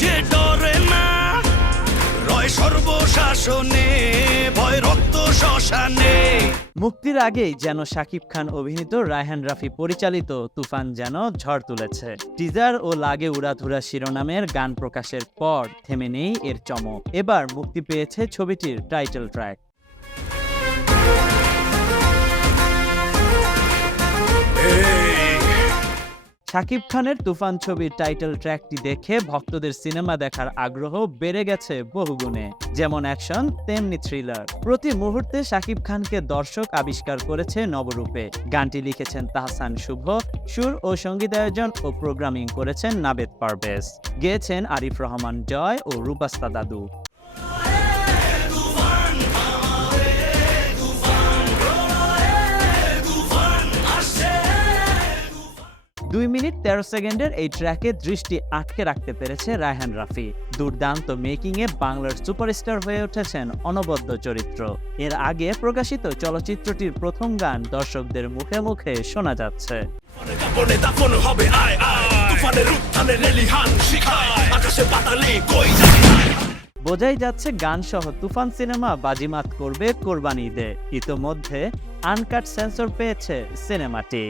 যে ডরে না, রয় সর্বশাসনে, ভয় রক্ত শ্মশানে। মুক্তির আগেই যেন শাকিব খান অভিনীত রায়হান রাফি পরিচালিত তুফান যেন ঝড় তুলেছে। টিজার ও লাগে উড়াধুরা শিরোনামের গান প্রকাশের পর থেমে নেই এর চমক। এবার মুক্তি পেয়েছে ছবিটির টাইটেল ট্র্যাক শাকিব খানের তুফান ছবির টাইটেল ট্র্যাকটি দেখে ভক্তদের সিনেমা দেখার আগ্রহ বেড়ে গেছে বহুগুণে। যেমন অ্যাকশন, তেমনি থ্রিলার। প্রতি মুহূর্তে শাকিব খানকে দর্শক আবিষ্কার করেছে নবরূপে। গানটি লিখেছেন তাহসান শুভ, সুর ও সঙ্গীতায়োজন ও প্রোগ্রামিং করেছেন নাবেদ পারভেজ। গেয়েছেন আরিফ রহমান জয় ও রূপাস্তা দাদু। দুই মিনিট তেরো সেকেন্ডের এই ট্র্যাকে দৃষ্টি আটকে রাখতে পেরেছে রায়হান রাফি। দুর্দান্ত মেকিংয়ে বাংলার সুপারস্টার হয়ে উঠেছেন অনবদ্য চরিত্র। এর আগে প্রকাশিত চলচ্চিত্রটির প্রথম গান দর্শকদের মুখে মুখে শোনা যাচ্ছে। বোঝাই যাচ্ছে গান সহ তুফান সিনেমা বাজিমাত করবে কোরবানি ঈদে। ইতোমধ্যে আনকাট সেন্সর পেয়েছে সিনেমাটি।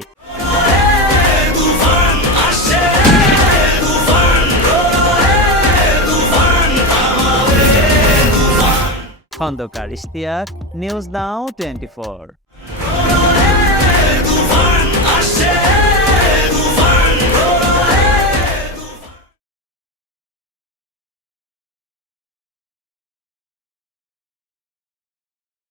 Khandakar Ishtiaq news now twenty four